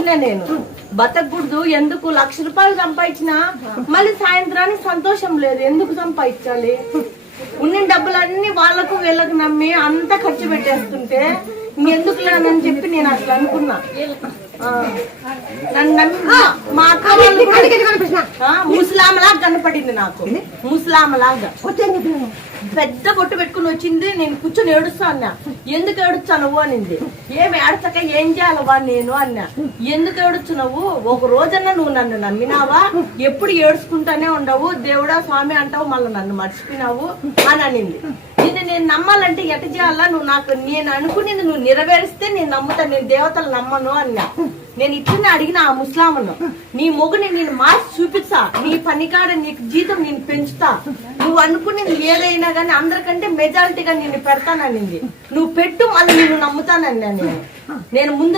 అనుకున్నా నేను బతకూడదు, ఎందుకు 1,00,000 రూపాయలు సంపాదించినా మళ్ళీ సాయంత్రానికి సంతోషం లేదు, ఎందుకు సంపాదించాలి? ఉన్న డబ్బులన్నీ వాళ్ళకు వీళ్ళకు నమ్మి అంతా ఖర్చు పెట్టేస్తుంటే ఇంకెందుకు లేదని చెప్పి నేను అట్లా అనుకున్నా. మా అక్క ముసలామలాగా కనపడింది నాకు, ముసలామలాగా పెద్ద బొట్టు పెట్టుకుని వచ్చింది. నేను కూర్చొని ఏడుస్తా అన్నా. ఎందుకు ఏడుచ్చా నువ్వు అనింది. ఏమి ఏడచక ఏం చేయాలవా నేను అన్నా. ఎందుకు ఏడుచ్చు నువ్వు? ఒక రోజన్నా నువ్వు నన్ను నమ్మినావా? ఎప్పుడు ఏడుచుకుంటానే ఉండవు, దేవుడా స్వామి అంటావు, మళ్ళీ నన్ను మర్చిపోయినావు అని అనింది. ఇది నేను నమ్మాలంటే ఎట చేయాలా? నువ్వు నాకు నేను అనుకునేది నువ్వు నెరవేరిస్తే నేను నమ్ముతాను, నేను దేవతలు నమ్మను అన్నా. నేను ఇట్లనే అడిగిన ఆ ముస్లామును, నీ మొగుని నేను మార్చి చూపిస్తా, నీ పనికాడ నీకు జీతం నేను పెంచుతా, నువ్వు అనుకునేది ఏదైనా కానీ అందరికంటే మెజారిటీగా నేను పెడతాననింది. నువ్వు పెట్టు, మళ్ళీ నేను నమ్ముతానన్నా. నేను ముందు